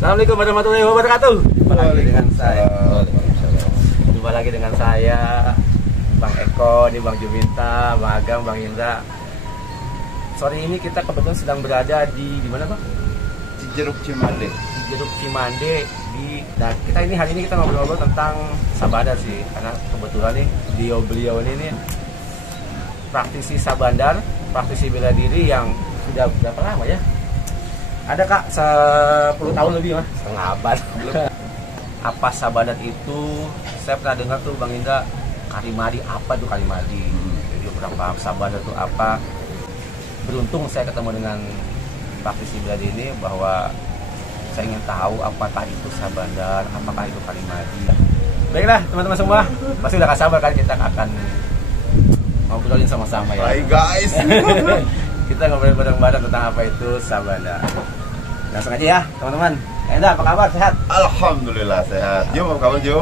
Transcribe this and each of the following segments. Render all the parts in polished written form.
Assalamualaikum warahmatullahi wabarakatuh. Jumpa lagi dengan saya, Bang Eko, ini Bang Juminta, Bang Agam, Bang Indra. Sore ini kita kebetulan sedang berada di mana, Bang? Cijeruk Cimande. Cijeruk Cimande nah kita ini hari ini kita ngobrol-ngobrol tentang Sabandar sih, karena kebetulan nih beliau ini praktisi Sabandar, praktisi bela diri yang sudah berapa lama ya? Ada Kak, 10 tahun lebih Mas, setengah abad. Apa Sabandar itu? Saya pernah dengar tuh Bang Indra, Karimadi, apa tuh Karimadi? Jadi kurang paham Sabandar itu apa. Beruntung saya ketemu dengan praktisi bela diri ini bahwa saya ingin tahu apakah itu Sabandar, apakah itu Karimadi. Baiklah teman-teman semua, pasti udah gak sabar kan kita akan ngobrolin sama-sama ya. Hai guys. Kita ngobrolin bareng-bareng tentang apa itu Sabandar. Langsung aja ya teman-teman. Enda, apa kabar? Sehat? Alhamdulillah sehat. Jom, apa kabar Jom?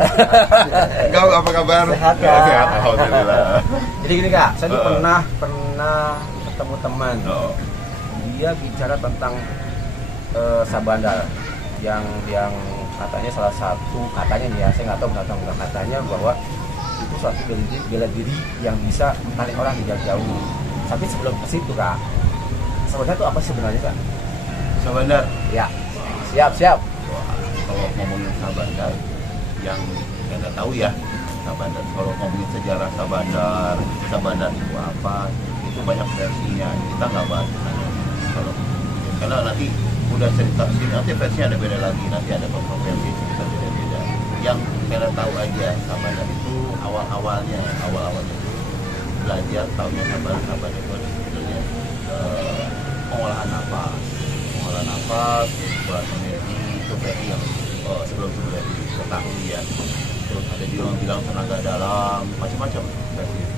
Kau apa kabar? Sehat Kak. Sehat, alhamdulillah. Jadi gini Kak, saya tuh pernah ketemu teman. Dia bicara tentang Sabandar yang katanya salah satu, katanya nih ya, saya nggak tahu katanya bahwa itu suatu bela diri yang bisa menarik orang jauh-jauh. Tapi sebelum ke situ Kak, Sabandar itu apa sebenarnya Kak? Sabandar? Ya, siap. Wah, kalau ngomongin Sabandar, yang nggak tahu ya Sabandar. Kalau ngomongin sejarah Sabandar itu apa? Itu banyak versinya. Kita nggak bahas sana. Karena nanti udah cerita sini, nanti versinya ada beda lagi. Nanti ada kontroversi cerita beda-beda. Yang kita tahu aja Sabandar itu awal-awalnya itu belajar tahunya Sabandar itu sebenarnya pengolahan nafas buat energi itu versi yang sebelum diketahui ya. Terus ada juga yang bilang tenaga dalam, macam-macam versi.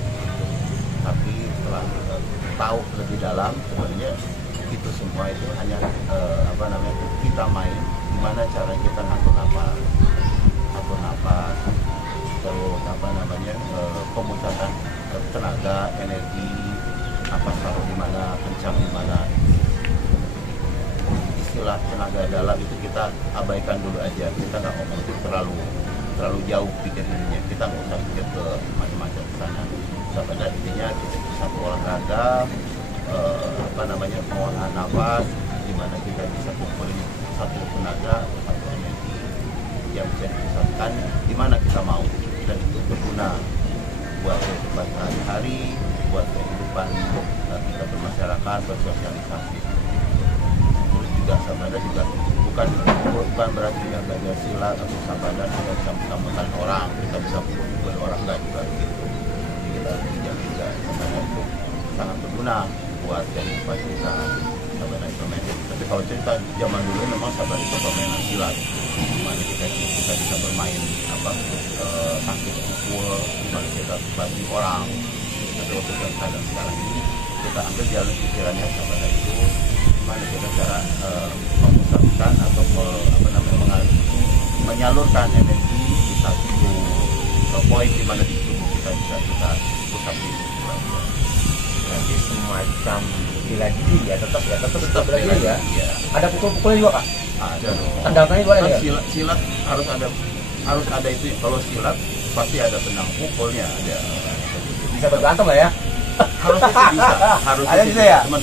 Tapi setelah tahu lebih dalam sebenarnya itu semua itu hanya kita main gimana cara kita ngatur nafas, terus pemusatan tenaga, energi, nafas taruh di mana, kencang di mana. Istilah tenaga dalam itu kita abaikan dulu aja, kita nggak ngomong itu terlalu jauh pikir ininya, kita nggak usah pikir ke macam-macam sana. Sabandar intinya satu olahraga pengolahan nafas, di mana kita bisa kumpulin satu tenaga, satu energi yang bisa dipusatkan di mana kita mau, dan itu berguna buat kehidupan sehari-hari, buat kehidupan kita bermasyarakat, bersosialisasi. Terus juga Sabandar juga bukan berarti ya belajar silat atau Sabandar kita bisa mengamalkan orang, kita bisa pukul orang, enggak juga begitu. Jadi kita harus juga Sabandar itu sangat berguna buat kehidupan kita. Sabandar itu permainan. Tapi kalau cerita zaman dulu memang Sabandar itu permainan silat, dimana kita bisa bermain tangkis pukul, dimana kita bantu orang. Tapi waktu sekarang ini kita ambil jalan pikirannya Sabandar itu dimana kita cara memusatkan atau menyalurkan energi di satu poin di mana di tubuh kita bisa pusat di situ aja. Jadi semacam bela diri ya, tetap bela diri ya. Ada pukul-pukulnya juga Kak? Ada dong. Tendangannya juga ada ya? Silat harus ada itu. Kalau silat pasti ada tendang pukulnya, ada. Bisa berberantem lah ya? Harusnya sih bisa. Ada bisa ya? Cuman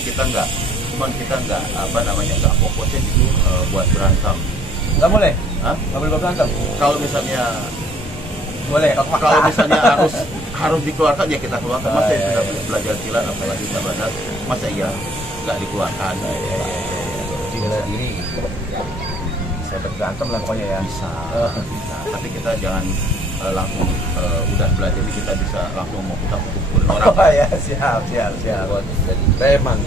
kita nggak nggak fokusnya gitu buat berantem. Nggak boleh? Hah? Nggak boleh berantem? Kalau misalnya boleh. Kalau misalnya harus dikeluarkan ya kita keluarkan. Masa sudah belajar silat apalagi Sabandar, masa iya nggak dikeluarkan? Bela diri bisa berantem lah pokoknya ya. Bisa. Tapi kita jangan langsung udah belajar ini kita bisa langsung mau kita pukul orang. Oh ya, siap. Preman.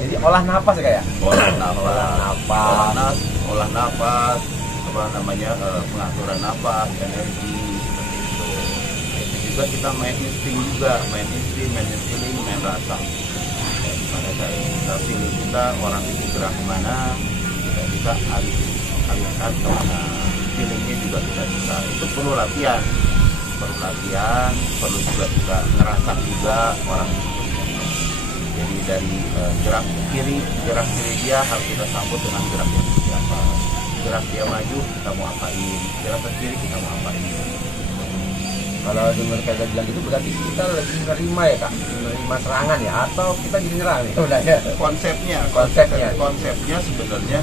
Jadi olah napas ya kayak? Olah napas, pengaturan napas, energi, seperti itu. Itu juga kita main insting main feeling, main rasa. Pada saat kita feeling kita orang itu gerak kemana, kita bisa alihkan kemana. Feelingnya juga kita bisa. Itu perlu latihan, perlu juga kita ngerasa juga orang itu. Jadi dari gerak kiri dia harus kita sambut dengan gerak yang seperti apa. gerak dia maju kita mau apain, gerak ke kiri kita mau apain. Kalau dengar kayak bilang gitu berarti kita lebih menerima ya kak, menerima serangan ya, atau kita jadi nyerang nih sebenarnya? Konsepnya sebenarnya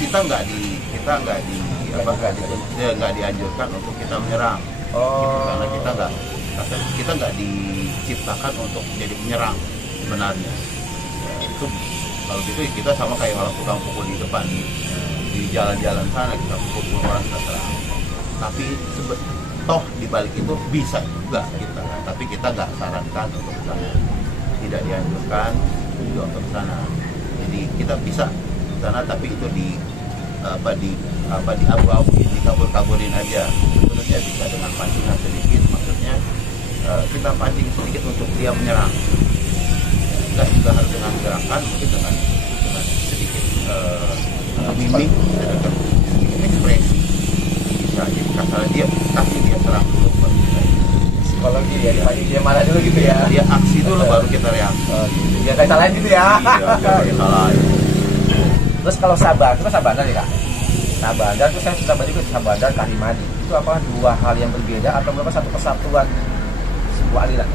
kita nggak dianjurkan untuk kita menyerang. Karena kita nggak diciptakan untuk jadi penyerang sebenarnya. Ya, itu kalau gitu kita sama kayak orang tukang pukul di depan di jalan-jalan sana, kita pukul orang kita serang. Tapi toh di balik itu bisa juga kita, tapi kita nggak sarankan untuk ke sana, tidak dianjurkan juga untuk ke sana. Jadi kita bisa ke sana, tapi itu di abu-abuin, dikabur-kaburin aja. Sebenarnya bisa dengan pancingan sedikit, maksudnya kita pancing sedikit untuk dia menyerang. Nggak juga harus dengan gerakan, mungkin dengan sedikit mimik, sedikit ekspresi. Bisa jadi kasar dia kasih dia serang dulu baru kita psikologi ya, dipancing dia marah dulu gitu ya, dia aksi dulu baru kita reaksi. Dia kayak salahin gitu ya. Iya, kayak salahin. Terus kalau kita Sabandar ya kak, Sabandar itu saya sudah baca juga Sabandar Kalimadi itu apa dua hal yang berbeda atau berapa satu kesatuan sebuah aliran?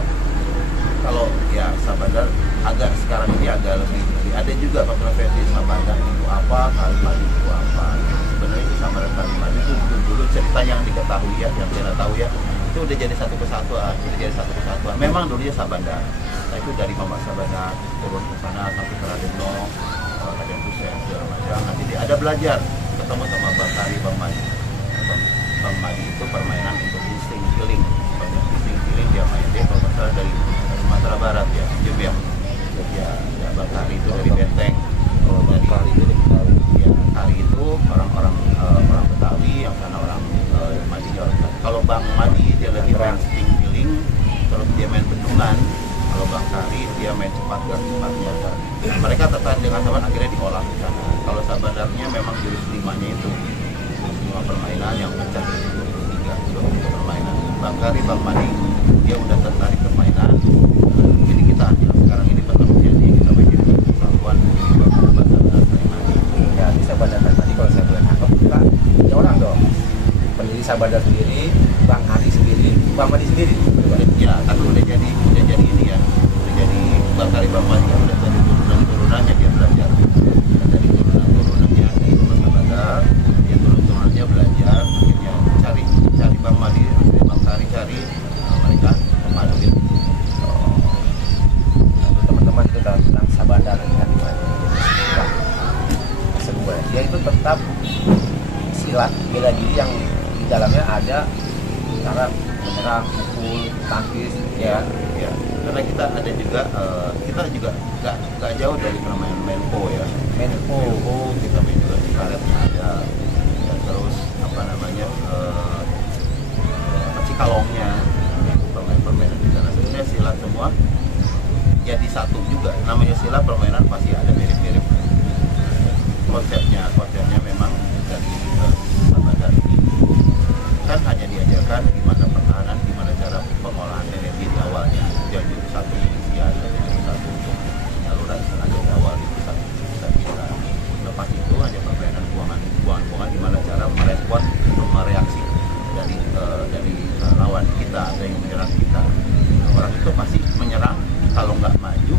Kalau ya Sabandar agak sekarang ini agak lebih ada juga kontroversi Sabandar itu apa, Kalimadi itu apa. Sebenarnya Sabandar Kalimadi itu dulu cerita yang diketahui ya, yang kita tahu ya, itu udah jadi satu kesatuan, Memang dulunya Sabandar, nah itu dari Mama Sabandar turun ke sana sampai ke Radenno, Raden Hussein segala macam. Nanti dia ada belajar, ketemu sama Bang Kari, Bang Madi. Bang Madi itu permainan untuk insting feeling, dia main dia kalau masalah dari Sumatera Barat ya, Jum ya. Ya Bang Kari itu dari Benteng. Dari Kari itu ya, Kari itu orang Betawi, yang sana orang Madi Jawa. Kalau Bang Madi dia lebih main insting feeling, terus dia main bendungan. Kalau Bang Kari dia main cepat cepatnya. Mereka tertarik dengan Sabandar, akhirnya diolah di sana. Kalau Sabandarnya memang jurus limanya itu, jurus lima permainan yang pecah jadi 23 permainan. Bang Kari, Bang Madi dia udah tertarik permainan. Jadi kita sekarang ini tetap jadi kita bikin kesatuan Sabandar Kalimadi. Ya bisa Sabandar Kalimadi kalau saya boleh nangkep kita ya orang dong. Pendiri Sabandar sendiri, Bang Kari sendiri, Bang Madi sendiri. Ya, tapi udah jadi ini ya, udah jadi Bang Kari, Bang Madi udah jadi turunannya dia belajar. Dari turunannya dari Sabandar, dia turunannya belajar, akhirnya cari Bang Madi, Bang Kari cari mereka memaduin. Teman-teman itu tentang Sabandar Kalimadi. Sebuah dia itu tetap silat bela diri yang di dalamnya ada cara menyerang, pukul, tangkis, ya. Karena kita ada juga nggak jauh dari permainan Menpo ya. Menpo kita main juga di karetnya ada, ya, terus apa namanya Cikalongnya, permainan di sana. Sebenarnya silat semua jadi satu juga. Namanya silat permainan pasti ada mirip-mirip. Konsepnya memang dari Sabandar ini kan hanya diajarkan gimana pertahanan, gimana cara pengolahan energi di awalnya. Jadi satu inisial, jadi satu untuk penyaluran tenaga di awal itu bisa. Lepas itu hanya permainan buangan gimana cara merespon, mereaksi dari lawan kita, ada yang menyerang kita. Orang itu pasti menyerang, kalau nggak maju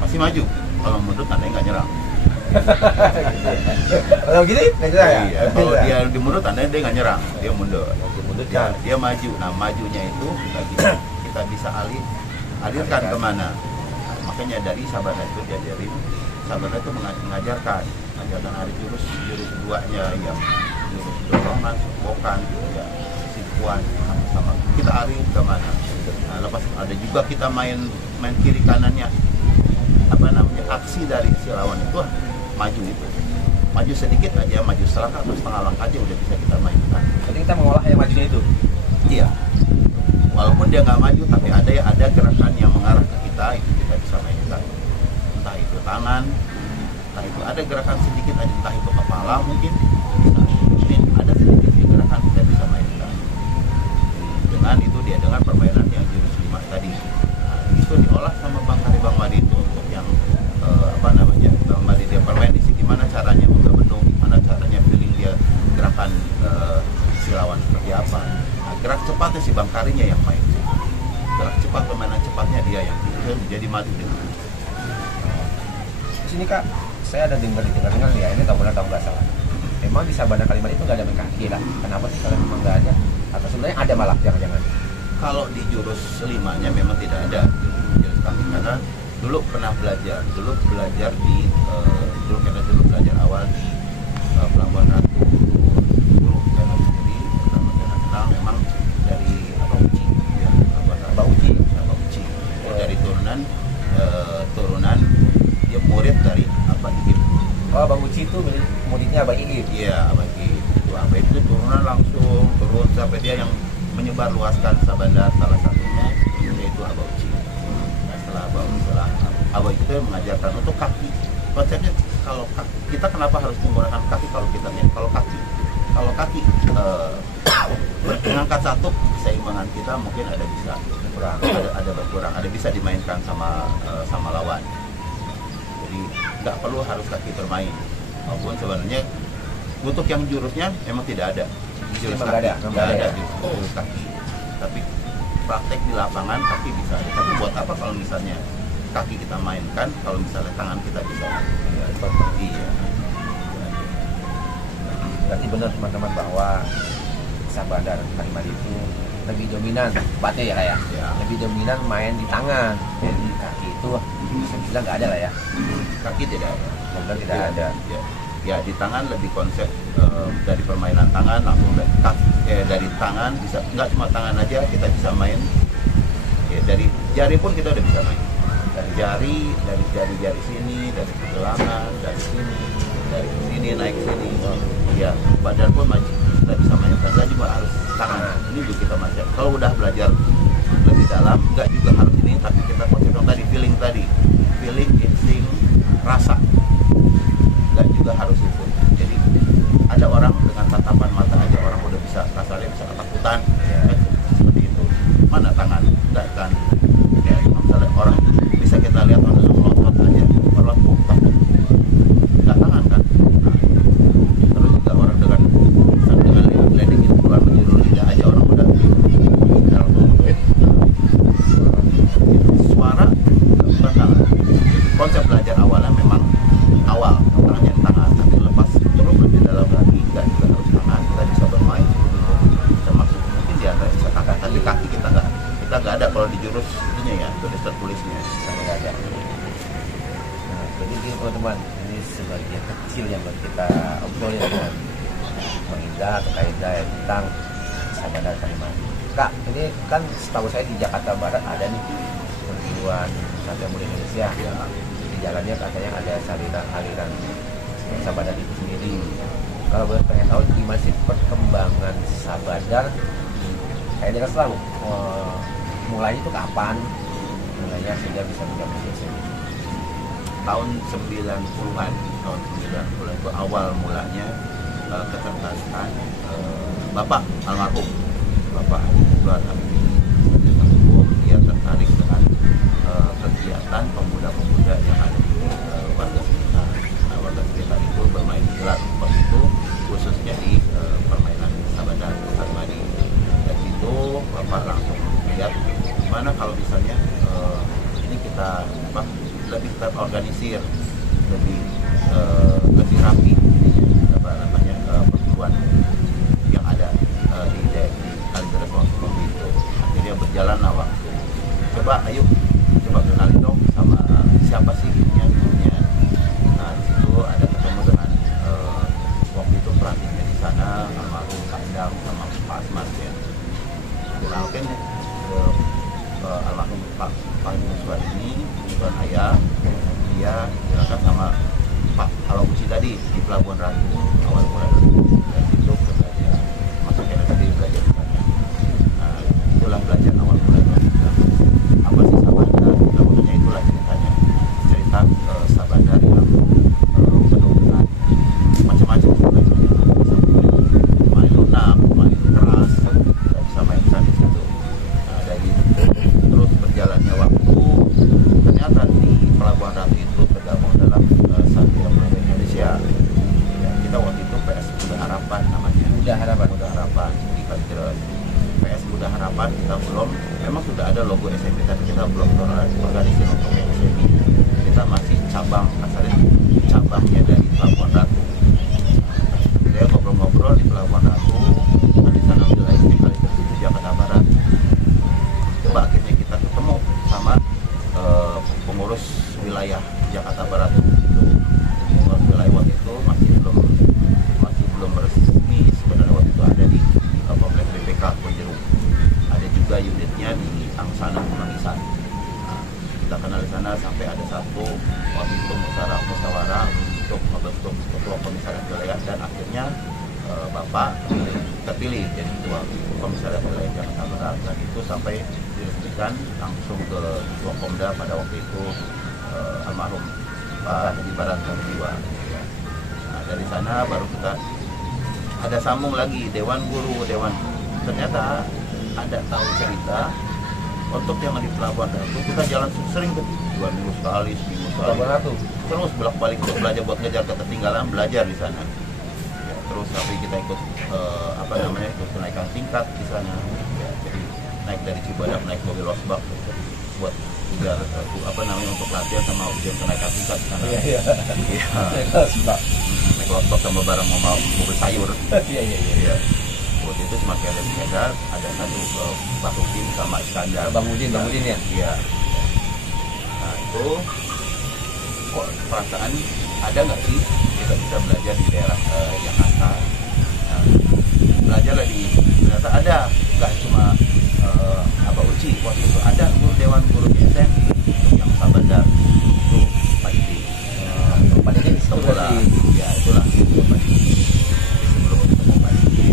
pasti maju, kalau mundur tandanya nggak nyerang. Kalau gini nggak nyerang ya? Iya, kalau dia di mundur tandanya dia nggak nyerang, dia mundur. Dia maju. Nah majunya itu kita bisa alirkan kemana. Nah, makanya dari Sabandar itu diajarin, Sabandar itu mengajarkan ada jurus duanya yang jurus dorongan, bokan, ya sikuan sama kita alih kemana. Nah, lepas ada juga kita main kiri kanannya, apa namanya, aksi dari si lawan itu maju sedikit aja, maju selangkah atau setengah langkah aja udah bisa kita mainkan. Jadi kita mengolah yang majunya itu. Iya. Walaupun dia nggak maju, tapi ada gerakan yang mengarah ke kita, itu kita bisa mainkan. Entah itu tangan, entah itu ada gerakan sedikit aja, entah itu kepala mungkin. Ini ada sedikit gerakan kita bisa mainkan. Dengan itu dia dengan permainan yang jurus 5 tadi. Nah, itu diolah sama Bang Kari, Bang Madi itu untuk yang Bang Madi dia permain di sini, gimana caranya membentuk, gimana caranya maju dengan. Di sini Kak, saya ada dengar ya, ini tahu benar tahu nggak salah. Emang di Sabana Kaliman itu nggak ada main kaki lah. Kenapa sih kalau memang nggak ada? Atau sebenarnya ada malah jangan-jangan? Kalau di jurus 5-nya memang tidak ada jurus kaki, karena dulu pernah belajar di dulu belajar awal di Pelabuhan Ratu. Dulu karena sendiri pertama kenal memang dari Abauci, ya, Abauci. Dari turunan dia murid dari Abah Igip. Oh, Bang Uci itu muridnya Abah Igip. Iya, Abah Igip. Abah itu turunan langsung turun sampai dia yang menyebar luaskan Sabandar, salah satunya yaitu Abah Uci. Nah, setelah Abah itu mengajarkan untuk kaki. Konsepnya kalau kaki, kita kenapa harus menggunakan kaki kalau kita kalau kaki mengangkat satu keseimbangan kita mungkin ada bisa berkurang, ada berkurang, ada bisa dimainkan sama lawan. Jadi nggak perlu harus kaki bermain, maupun sebenarnya untuk yang jurusnya memang tidak ada jurus kaki, nggak ada jurus kaki. Tapi praktek di lapangan kaki bisa ada. Tapi buat apa kalau misalnya kaki kita mainkan, kalau misalnya tangan kita bisa? Iya. Berarti benar teman-teman bahwa Sabandar Kaliman itu lebih dominan tempatnya ya Kak ya? Ya. Lebih dominan main di tangan. Jadi kaki itu bisa bilang nggak ada lah ya. Kaki tidak ada. Benar tidak ada. Ya di tangan lebih konsep dari permainan tangan langsung dari tangan bisa, nggak cuma tangan aja kita bisa main. Ya, dari jari pun kita udah bisa main. Dari jari sini, dari pergelangan, dari sini naik sini. Ya badan pun masih kita bisa mainkan, nggak juga harus tangan. Ini juga kita masih. Kalau udah belajar lebih dalam, nggak juga harus ini, tapi kita konsep tadi feeling, insting, rasa. Nggak juga harus itu. Jadi ada orang dengan tatapan mata aja orang udah bisa kasarnya bisa ketakutan, seperti itu. Mana tangan? Nggak kan? Ya, misalnya orang bisa kita lihat orang melotot aja, orang takut. Nggak tangan kan? Nah, terus juga orang dengan landing itu keluar menjulur lidah aja orang udah dalam mulut. Suara bukan tangan. Konsep belajar awalnya memang tangannya tangan, tapi lepas turun lebih dalam lagi nggak juga harus tangan, kita bisa bermain termasuk mungkin di antara bisa tangan, tapi kaki kita nggak ada kalau di jurus itunya ya, tulis tertulisnya Nggak ada. Nah, jadi gini teman-teman, ini sebagian kecil yang baru kita obrolin dengan Bang Indra atau Kak Indra ya, tentang Sabandar Kaliman. Kak, ini kan setahu saya di Jakarta Barat ada nih perguruan Satria Muda Indonesia. ya. Di jalannya katanya ada aliran Sabandar itu sendiri. Kalau boleh pengen tahu gimana sih perkembangan Sabandar? Kayaknya kan selalu mulainya itu kapan? Mulainya sehingga bisa mencapai sini. Tahun 90-an itu awal mulanya ketertarikan Bapak almarhum Bapak Edward Habibie. Dia tertarik dengan kegiatan pemuda-pemuda yang ada di warga sekitar. Nah, warga sekitar itu bermain silat seperti itu, khususnya di permainan Sabandar Kaliman. Dari situ Bapak langsung melihat gimana kalau misalnya ini kita lebih terorganisir, lebih rapi, perguruan yang ada di Kalideres waktu itu. Akhirnya berjalanlah waktu. Coba kenalin dong sama siapa sih gurunya. Nah di situ ada ketemu dengan waktu itu pelatihnya di sana, almarhum Kak Endang sama Pak Asman ya. Kenalkan almarhum Pak Yuswan ini, Yuswan Ayah, dia dikenalkan sama Pak Alauci tadi di Pelabuhan Ratu awal mulai dari situ belajar masuk NSD belajar di sana. Nah, itulah belajar awal mulai apa sih Sabandar? Sebetulnya itulah ceritanya, cerita Sabandar yang penuh dengan macam-macam, main lunak, main keras, kita bisa mainkan di situ. Nah, dari terus berjalannya waktu, ternyata di Pelabuhan Ratu itu tergabung dalam Satria Muda Indonesia. Ya, kita waktu itu PS Muda Harapan namanya. Muda Harapan di Kalideres. PS PKS Muda Harapan kita belum, memang sudah ada logo SMP tapi kita belum organisir untuk yang SMP. Kita masih cabang, asalnya cabangnya dari Pelabuhan Ratu. Saya ngobrol-ngobrol di Pelabuhan Ratu, kan di sana wilayah SD Kalideres itu Jakarta Barat. Coba akhirnya kita ketemu sama pengurus wilayah Jakarta Barat. Pengurus wilayah waktu itu masih belum resmi sebenarnya, waktu itu ada di kompleks BPK Konjeruk. Ada juga unitnya di Angsana Mangisan. Nah, kita kenal di sana sampai ada satu waktu itu musyawarah untuk membentuk ketua komisariat wilayah, dan akhirnya Bapak terpilih jadi ketua komisariat wilayah Jakarta Barat, dan itu sampai diresmikan langsung ke Ketua Komda pada waktu itu almarhum Pak Haji Barat Jiwa. Nah, dari sana baru kita ada sambung lagi Dewan Guru, ternyata ada tahu cerita untuk yang di Pelabuhan Ratu kita jalan sering tuh 2 minggu sekali, seminggu sekali. Pelabuhan Ratu Terus bolak-balik untuk belajar buat ngejar ketertinggalan, belajar di sana. Ya, terus tapi kita ikut ikut kenaikan tingkat di sana. Ya, jadi naik dari Cibadak naik mobil losbak buat ngejar untuk latihan sama ujian kenaikan tingkat di sana. Iya. Naik losbak sama barang mobil sayur. Iya. Waktu itu cuma kayak dari Medan, ada satu Pak Udin sama Iskandar. Bang Udin ya? Iya. Nah itu kok perasaan ada nggak sih kita bisa belajar di daerah Jakarta? Nah, belajar di ternyata ada, nggak cuma uci, waktu itu ada Dewan Guru SM yang Sabandar itu Pak Didi. Pak Didi Sembola, ya itulah Pak Didi. Sebelum ketemu Pak Didi,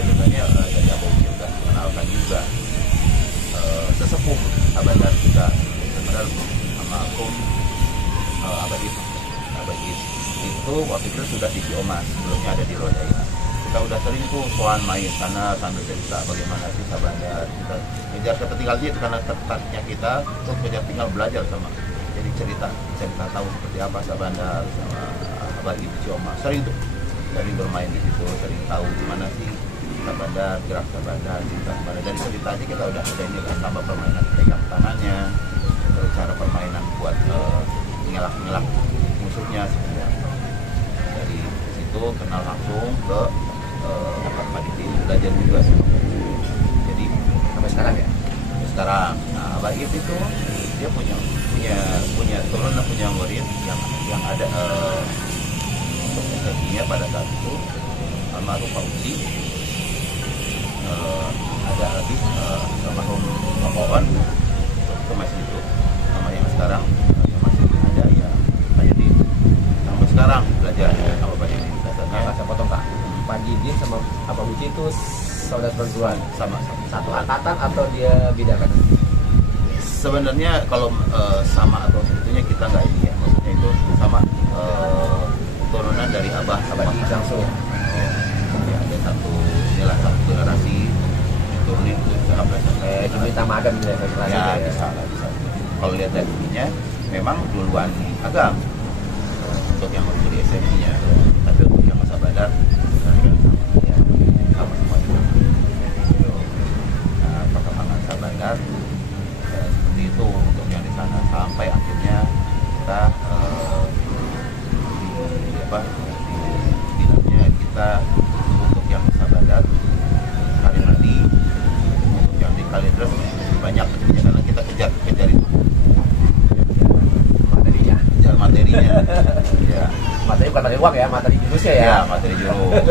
sebenarnya dari Abah Uci udah kenalkan juga sesepuh Sabandar kita, sebenarnya sama Akum Abadit itu waktu itu sudah di Omas, sebelumnya ada di Rodaya. Kita udah sering tuh soal main sana sambil cerita bagaimana sih Sabandar, kita ngejar ketertinggalan itu karena tertariknya kita untuk ngejar tinggal belajar sama, jadi cerita tahu seperti apa Sabandar sama Abadit di Omas, sering bermain di situ, sering tahu gimana sih Sabandar, gerak Sabandar, cerita Sabandar. Dari cerita aja kita udah ada ini lah, sama permainan pegang tangannya, cara permainan buat ngelak musuhnya seperti apa. Dari situ kenal langsung ke Pak Didi, belajar juga sih. Jadi sampai sekarang ya? Sampai sekarang. Nah, Abah itu dia punya turunan, punya murid yang ada untuk SMI-nya pada saat itu almarhum Pak Uci, ada lagi almarhum Pak Wawan, itu masih itu sama yang sekarang yang masih ada ya Pak Didi. Sampai sekarang belajar sama Pak Didi. Nah, saya potong Kak. Pak Didi sama Abah Uci itu saudara perjuangan, sama satu angkatan atau dia beda kan? Sebenarnya kalau sama atau sebetulnya kita nggak ini ya, maksudnya itu sama turunan dari Abah Didi langsung. Ya, ada satu generasi turunin itu sampai Juminta Magam ya, bisa. Kalau lihat dari ininya memang duluan Agam untuk yang waktu di SMP-nya, tapi untuk yang masa Badar sama juga. Nah, perkembangan Sabandar seperti itu untuk yang di sana, sampai akhirnya kita di bilangnya kita untuk yang Sabandar Kalimadi, untuk yang di Kalideres lebih banyak ya, karena kita kejar itu materinya ya. Materi bukan materi uang ya, materi jurusnya ya. Ya, materi jurus.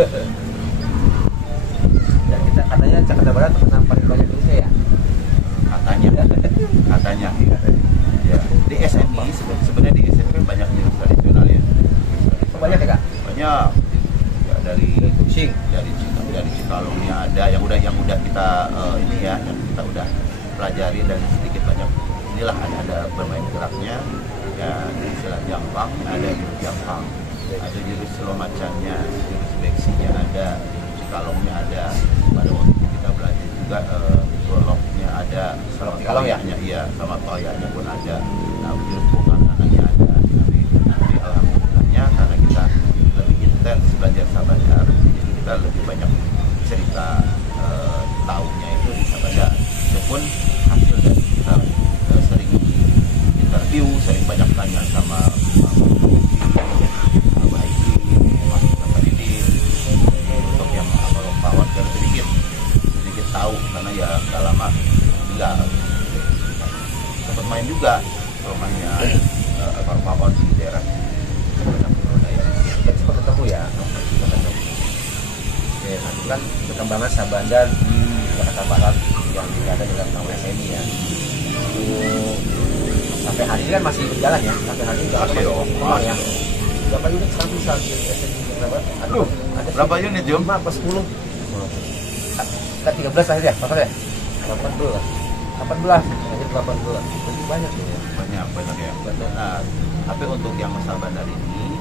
Dan kita katanya Jakarta Barat terkenal paling banyak jurusnya ya. Katanya. Ya. Di SMI sebenarnya di SMI banyak jurus tradisional ya. Banyak ya Kak? Banyak. Ya dari Tusing, dari Cikalongnya ada yang udah kita ini ya, yang kita udah pelajari dan sedikit banyak inilah ada bermain geraknya. Ya, istilah jangpang, ada jurus jangpang, ada jurus selomacannya, jurus beksinya ada, jurus cikalongnya ada. Pada waktu itu kita belajar juga goloknya ada, solok cikalongnya, iya, sama toyanya pun ada. Nah, jurus bukan anaknya ada. Tapi alhamdulillahnya karena kita lebih intens belajar Sabandar, jadi kita lebih banyak cerita taunya pun hasil dari kita sering interview, sering banyak tanya sama Abah Iki, Mas Faridin, untuk yang Avalon Power dan sedikit tahu karena ya nggak lama tinggal sempat main juga rumahnya Avalon Power di daerah kita sempat ketemu ya. Oke, nah itu kan perkembangan Sabandar di Jakarta Barat yang berada dalam nama SMI ya. Itu sampai hari ini kan masih berjalan ya. Sampai hari ini Jakarta masih berkembang ya. Berapa unit sekarang bisa di SMI Jakarta Barat? Aduh, ada berapa unit Jom? 5 plus 10. Kan 13 akhir ya, total ya? 18. Jadi 18. Lebih banyak tuh ya. Banyak ya. Nah, tapi untuk yang Sabandar ini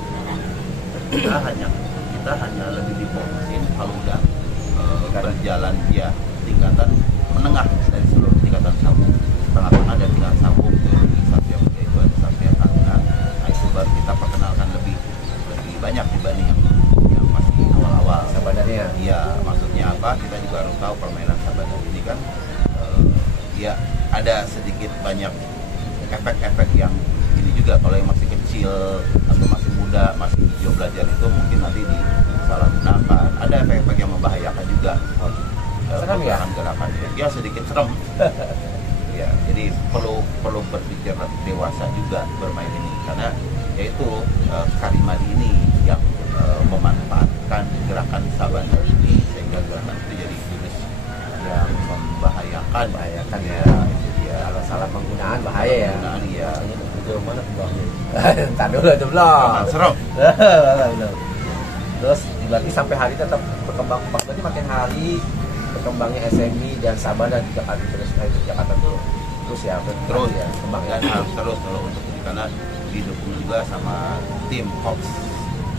kita hanya lebih difokusin kalau udah berjalan ya tingkatan menengah dari seluruh tingkatan sambung, tengah-tengah dan tingkatan sambung itu yaitu ada sampai tengah. Nah itu baru kita perkenalkan lebih banyak dibanding yang masih awal-awal. Sabandarnya. Iya, maksudnya apa? Kita juga harus tahu permainan Sabandar ini kan ya ada sedikit banyak efek-efek yang ini juga kalau yang masih kecil atau masih muda, masih hijau belajar itu mungkin nanti disalahgunakan. Ada efek-efek yang membahayakan juga. Serem ya? Gerakan ya sedikit serem. Ya, jadi perlu berpikir dewasa juga bermain ini karena yaitu Karimadi ini yang memanfaatkan gerakan Sabandar ini sehingga gerakan itu jadi jurus yang membahayakan ya. Itu dia. Kalau salah penggunaan bahaya ya. Penggunaan ya. Itu mana kembangnya? Entar dulu itu belum. Serem. Terus berarti sampai hari tetap berkembang. Berarti makin hari berkembangnya SMI dan Sabandar di Jakarta Jakarta tuh terus ya ya kembang dan harus terus kalau untuk ini karena didukung juga sama tim Cops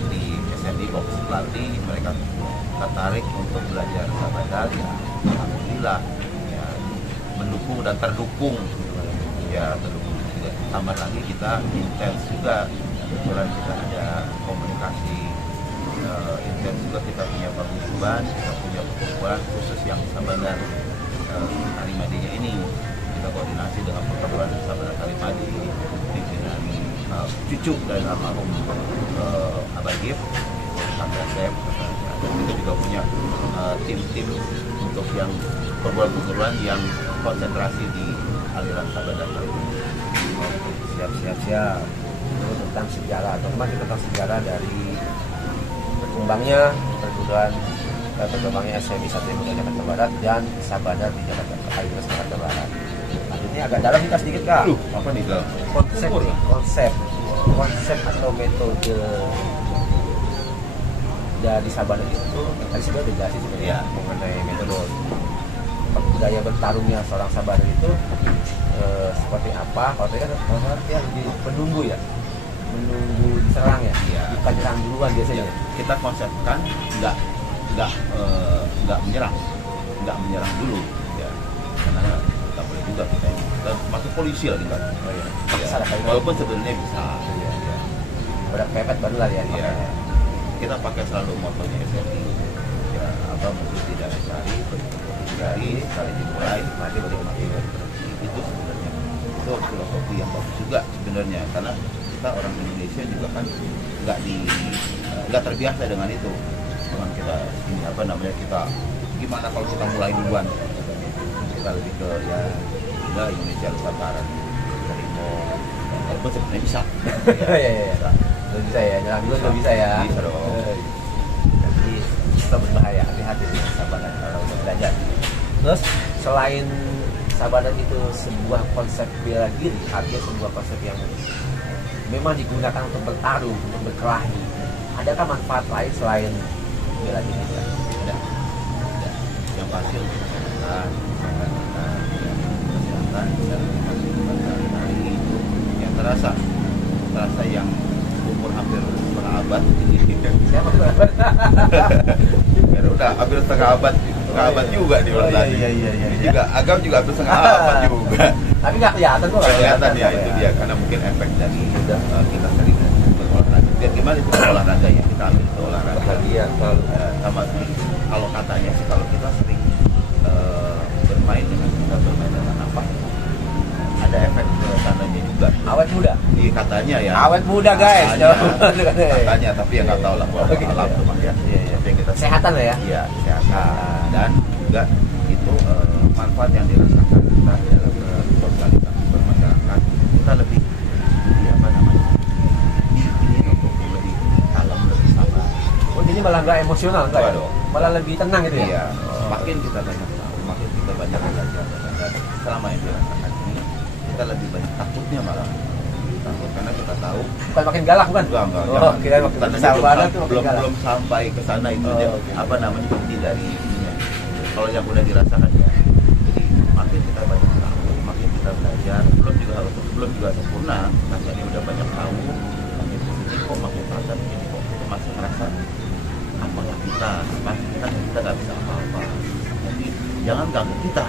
di SMI Cops pelatih mereka tertarik untuk belajar Sabandar ya alhamdulillah ya mendukung dan terdukung ya terdukung juga tambah lagi kita intens juga kebetulan kita ada komunikasi intens juga kita punya paguyuban kita punya perkumpulan khusus yang Sabandar Karimadinya ini kita koordinasi dengan perkumpulan Sabandar Karimadi pimpinan cucu dari almarhum Abah Gif Kang kita juga punya tim-tim untuk yang perguruan-perguruan yang konsentrasi di aliran Sabandar Karimadi. Siap. Itu tentang sejarah, teman-teman tentang sejarah dari berkembangnya perkembangannya SMI Satria Muda Jakarta Barat dan Sabandar di Jakarta Barat. Ini agak dalam kita sedikit Kak. Apa nih Kak? Konsep atau metode dari Sabandar itu tadi sudah dijelasin sebenarnya mengenai metode budaya bertarungnya seorang Sabandar itu seperti apa. Kalau saya kan dia lebih menunggu diserang ya, bukan nyerang duluan biasanya. Kita konsepkan nggak menyerang dulu ya karena nggak boleh juga kita masuk polisi lagi kan. Walaupun sebenarnya bisa udah pepet baru lah ya. Kita pakai selalu motonya SMI ya apa mungkin tidak dicari sekali dimulai mati itu sebenarnya itu filosofi yang bagus juga sebenarnya karena kita orang Indonesia juga kan nggak terbiasa dengan itu dengan kita ini apa namanya kita gimana kalau kita mulai duluan kita lebih ke ya udah Indonesia Nusantara Timur walaupun sebenarnya bisa bisa ya nyerang dulu nggak bisa ya bisa dong jadi kita berbahaya hati-hati dengan Sabandar kalau untuk belajar. Terus selain Sabandar itu sebuah konsep bela diri artinya sebuah konsep yang memang digunakan untuk bertarung untuk berkelahi, adakah manfaat lain selain bela diri? Ada. Yang pasti untuk kesehatan dan hari itu yang terasa yang umur hampir setengah abad ini siapa tuh? Ya udah hampir setengah abad juga di luar tadi. Iya. Juga agam juga hampir setengah abad juga. Tapi nggak kelihatan kok. Kelihatan ya itu dia karena mungkin efek dari kita sering berolahraga. Biar gimana itu olahraga ya kita ambil itu olahraga. Bahagia sama kalau katanya sih kalau kita sering bermain dengan kita bermain dengan ada efek ke sananya juga. Awet muda. Iya katanya ya. Awet muda guys. Katanya, tapi ya nggak tahu lah kalau alam cuma ya. Tapi yang kita Kesehatan lah ya. Iya, kesehatan. Dan juga itu manfaat yang dirasakan kita dalam bersosialisasi bermasyarakat. Kita lebih apa namanya? Ini untuk lebih kalem, lebih sabar. Oh, jadi malah nggak emosional nggak ya? Malah lebih tenang gitu ya? Iya. Makin kita banyak tahu, makin kita banyak belajar. Dan selama yang dirasakan ini, kita lebih banyak takutnya malah. Takut karena kita tahu. Bukan makin galak bukan? Enggak. Oh, kira makin bersahabat tuh belum sampai ke sana itu aja. Okay. Apa namanya inti dari ininya. Kalau yang udah dirasakan ya. Jadi makin kita banyak tahu, makin kita belajar. Belum juga sempurna. Rasanya udah banyak tahu. Makin positif kok, makin perasaan ini kok kita masih merasa apalah kita nggak bisa apa-apa. Jadi jangan ganggu kita.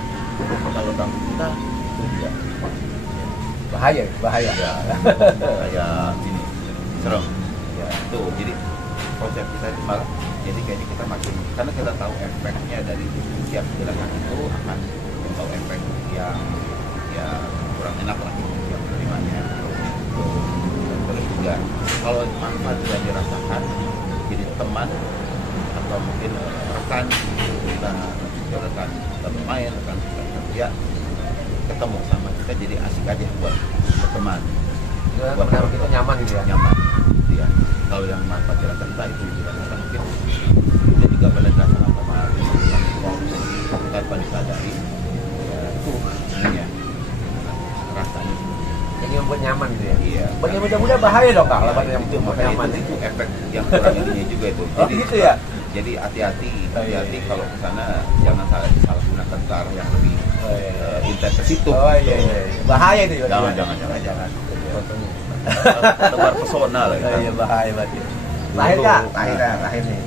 Kalau ganggu kita itu dia bahaya ya, kayak ini serem ya itu. Jadi konsep kita itu malah jadi kayaknya kita makin, karena kita tahu efeknya dari diskusi yang dilakukan itu akan tahu efek yang ya kurang enak lah yang menerimanya. Terus juga kalau manfaat sudah dirasakan, jadi teman atau mungkin rekan kita bermain, rekan kerja ketemu sama kita jadi asik aja buat berteman. Buat kita nyaman gitu ya. Nyaman. Iya. Kalau yang manfaat dirasakan kita itu dirasakan mungkin dia juga boleh dirasakan sama yang tanpa disadari. Itu ininya rasanya. Jadi membuat nyaman gitu ya. Iya. Bagi muda-muda bahaya dong Kak, kalau yang itu membuat nyaman. itu efek yang kurang ininya juga itu. Jadi gitu ya. Jadi hati-hati kalau ke sana jangan salah gunakan cara yang lebih intens ke situ. Oh iya. Bahaya itu ya. Jangan. Tebar pesona lah. Iya bahaya berarti. Lahir Kak, lahir nih.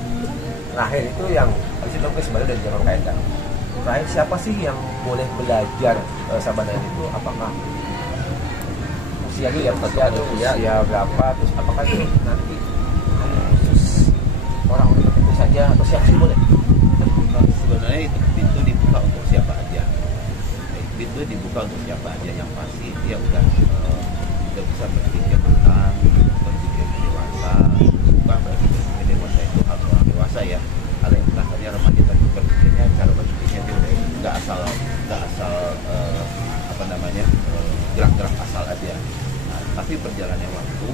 Lahir itu yang habis itu sebenarnya dari zaman kayak Kak. Lahir siapa sih yang boleh belajar Sabandar itu? Apakah usia dulu ya, usia berapa? Terus apakah itu nanti khusus orang-orang tertentu saja atau siapa sih boleh? Sebenarnya itu pintu dibuka untuk siapa aja. Pintu dibuka untuk siapa aja, yang pasti dia udah bisa berpikir tentang berpikir dewasa. Bukan berpikir dewasa itu harus orang dewasa ya. Ada yang katanya remaja tapi berpikirnya cara berpikirnya dia udah nggak asal apa namanya gerak-gerak asal aja. Nah, tapi berjalannya waktu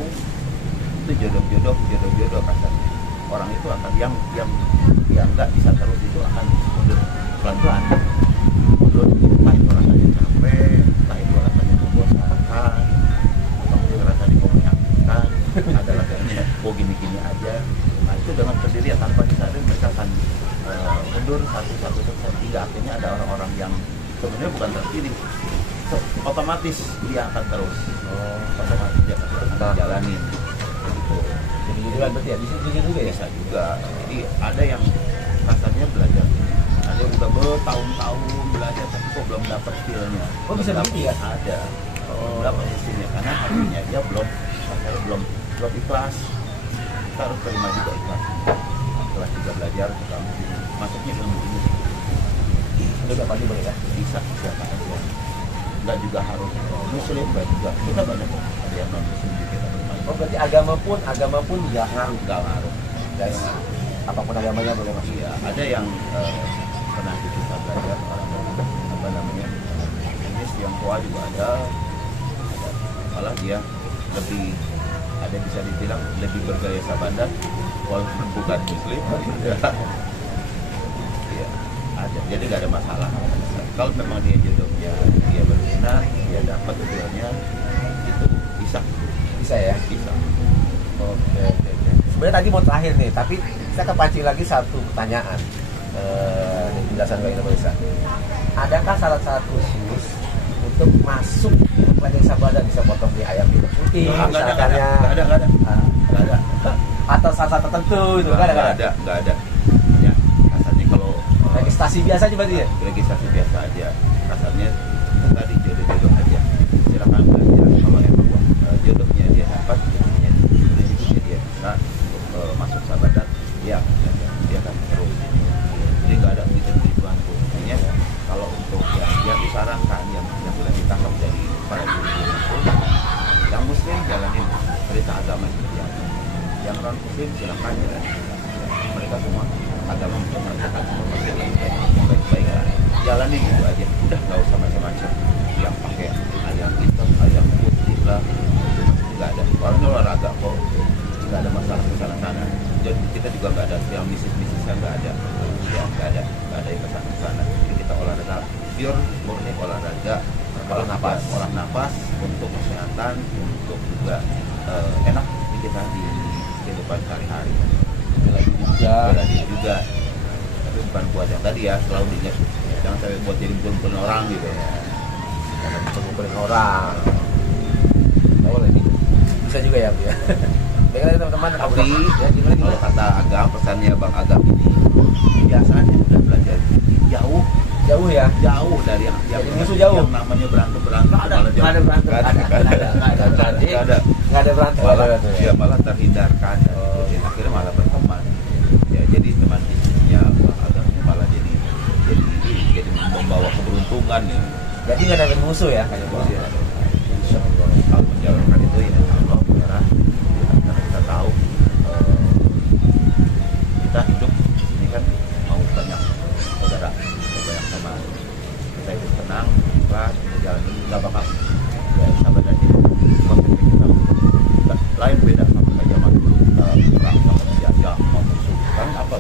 itu jodoh kasarnya. Orang itu akan yang nggak bisa terus itu akan mundur pelan-pelan. Mundur entah itu rasanya capek, entah itu rasanya membosankan, atau mungkin rasanya menyakitkan, ada rasanya gini aja. Nah itu dengan sendirian tanpa disadari mereka akan mundur satu tiga. Akhirnya ada orang-orang yang sebenarnya bukan terpilih, otomatis dia akan terus otomatis dia akan jalanin gitu. Jadi jujuran berarti ya, bisa juga ya? Bisa juga. Jadi ada yang rasanya belajar ini, ada yang udah bertahun-tahun belajar tapi kok belum dapat skillnya. Oh bisa begitu ya? Ada. Belum dapat skillnya karena hatinya dia belum ikhlas. Kita harus terima juga ikhlas. Setelah juga belajar kita masuknya ilmu ini. Udah berapa aja boleh ya? Bisa siapa aja. Enggak juga harus muslim, enggak juga. Kita banyak ada yang non muslim juga kita bermain. Oh berarti agama pun nggak ngaruh. Guys, apapun agamanya boleh masuk. Iya, ada yang pernah kita belajar orang apa namanya jenis Tionghoa juga ada malah dia lebih ada bisa dibilang lebih bergaya Sabandar walaupun bukan muslim. Iya, ada. Jadi nggak ada masalah. Kalau memang dia jodohnya dia berguna, dia dapat jodohnya itu bisa ya. Oke. Sebenarnya tadi mau terakhir nih, tapi saya kepancing lagi satu pertanyaan. Penjelasan Pak Indonesia. Adakah syarat-syarat khusus untuk masuk ke Pelajaran Sabandar? Bisa potong di ayam hidup putih, misalkannya? Nggak ada. Atau syarat tertentu itu? Nggak ada. Ya, rasanya kalau registrasi biasa aja berarti ya? Registrasi biasa aja. Rasanya tadi jodoh aja. Silakan belajar kalau emang jodohnya dia dapat, jodohnya dia bisa masuk Sabandar, ya dia akan terus. Jadi nggak ada gitu-gituan. Artinya kalau untuk yang disarankan yang sudah ditangkap dari para guru itu, yang muslim jalanin perintah agama yang yang non muslim silakan jalan. Mereka semua agama itu mengatakan seperti yang baik-baik lah. Jalanin itu aja, udah nggak usah macam-macam. Yang pakai ayam hitam, ayam putih lah, itu nggak ada. Orangnya olahraga kok, nggak ada masalah ke sana-sana. Jadi kita juga nggak ada yang bisnis-bisnisnya nggak ada, ya nggak ada yang kesana-sana. Jadi kita olahraga pure, murni olahraga, olah nafas untuk kesehatan, untuk juga enak di kita di kehidupan sehari-hari. Bela diri juga, tapi bukan buat yang tadi ya, selalu diingat jangan sampai buat jadi bukan orang gitu ya. Jangan bukan orang. Tahu lagi. Bisa juga ya, Bu ya. Baiklah teman-teman, tapi ya gimana kalau kata Agam, pesannya Bang Agam ini biasanya udah belajar jauh jauh dari yang musuh jauh. Yang namanya berantem nggak ada berantem, malah dia malah terhindarkan. Jadi akhirnya malah berteman. Ya jadi teman bisnisnya Bang Agam malah jadi membawa keberuntungan ya. Jadi nggak ada musuh ya, kayak kalau menjalankan itu ya Allah beneran. Karena kita tahu kita hidup ini kan mau banyak saudara, banyak teman. Kita hidup tenang, ikhlas, kita jalan ini nggak bakal ya sabar dan hidup. Konsep kita lain beda sama kayak zaman dulu kita perang sama penjajah, mau musuh. Sekarang apa?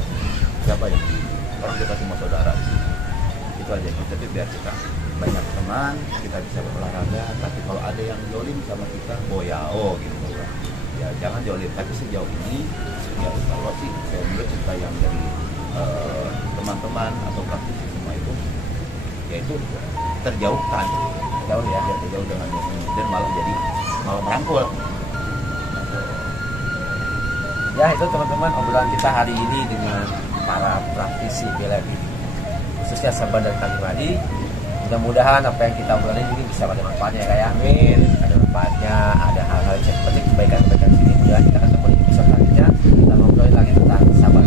Siapa yang di orang kita semua saudara di sini. Itu aja kita, tapi biar kita banyak teman, kita bisa berolahraga. Tapi kalau ada yang jolim sama kita, boyao gitu kan. Ya jangan jolim. Tapi sejauh ini ya kalau sih saya menurut cerita yang dari teman-teman atau praktisi semua itu, yaitu terjauhkan, jauh ya, terjauh dengan ini dan malah merangkul. Ya itu teman-teman obrolan kita hari ini dengan para praktisi bela diri khususnya Saban dan Kalimadi. Mudah-mudahan apa yang kita obrolin ini bisa ada manfaatnya kayak amin, ada manfaatnya, ada hal-hal seperti kebaikan-kebaikan sini. Mudah-mudahan kita ketemu di episode selanjutnya, kita ngobrolin lagi tentang Saban